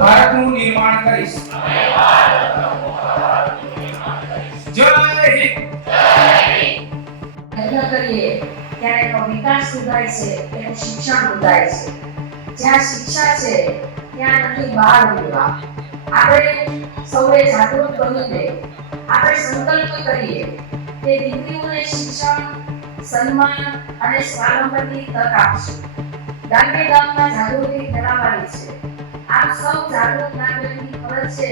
ભારતનું નિર્માણ કરીશ. વિવાહ. આપણે સૌએ જાગૃત બનીને આપણે સંકલ્પ કરીએ કે દીકરીઓને શિક્ષણ, સન્માન અને સ્વાવલંબનની તક આપશે. ગામે ગામમાં જાગૃતિ ફેલાવવાની છે. આપ સૌ જાગૃત નાગરિકની ફરજ છે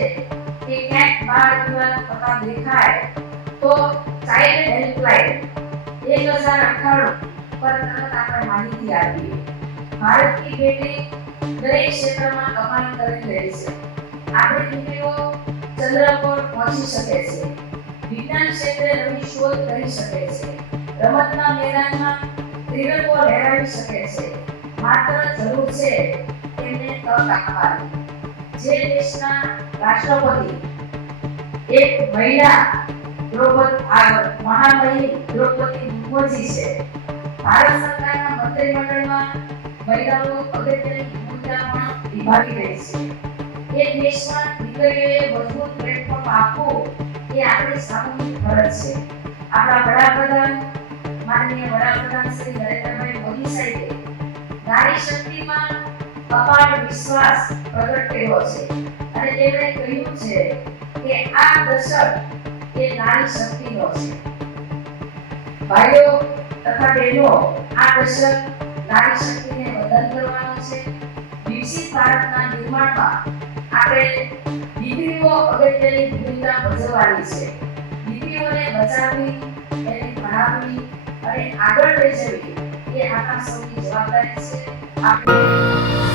કે ક્યાંક બાળ વિવાદ થતા દેખાય તો ચાઇલ્ડ હેલ્પલાઇન એક હજાર અઠાણું પર તરત આપણે માહિતી આપીએ. ભારતની બેટી દરેક ક્ષેત્રમાં કમાલ કરી રહી છે. આપણી દીકરીઓ ચંદ્ર પર પહોંચી શકે છે. વિજ્ઞાન ક્ષેત્રે નવી શોધ કરી શકે છે. રમતના મેદાનમાં ત્રિરંગો લહેરાવી શકે છે. માત્ર જરૂર છે તેમને તક આપવાની જે દેશના રાષ્ટ્રપતિ, એક મહિલા દ્રૌપદી મહામહિમ દ્રૌપદી મુખર્જી છે. ભારત સરકારના મંત્રીમંડળમાં મહિલાઓ અગત્યની ભૂમિકા પણ નિભાવી રહી છે. એ દેશમાં દીકરીઓએ મજબૂત પ્લેટફોર્મ આપવું એ આપણી સામૂહિક ફરજ છે. આપણા વડાપ્રધાન, માનનીય વડાપ્રધાન શ્રી નરેન્દ્રભાઈ મોદી સાહેબે નારી શક્તિમાં અપાર વિશ્વાસ પ્રગટ કર્યો છે. અને તેમણે કહ્યું છે કે આ દશક એ નારી શક્તિનો છે. ભાઈઓ તથા બહેનો, આ દશક નારી શક્તિને વંદન કરવાનો છે. વિકસિત ભારતના નિર્માણમાં આપણે દીકરીઓ અગત્યની ભૂમિકા ભજવવાની છે. દીકરીઓને બચાવવી, એને ભણાવવી અને આગળ લઈ જવી એ આપણા સૌની જવાબદારી છે. આપણે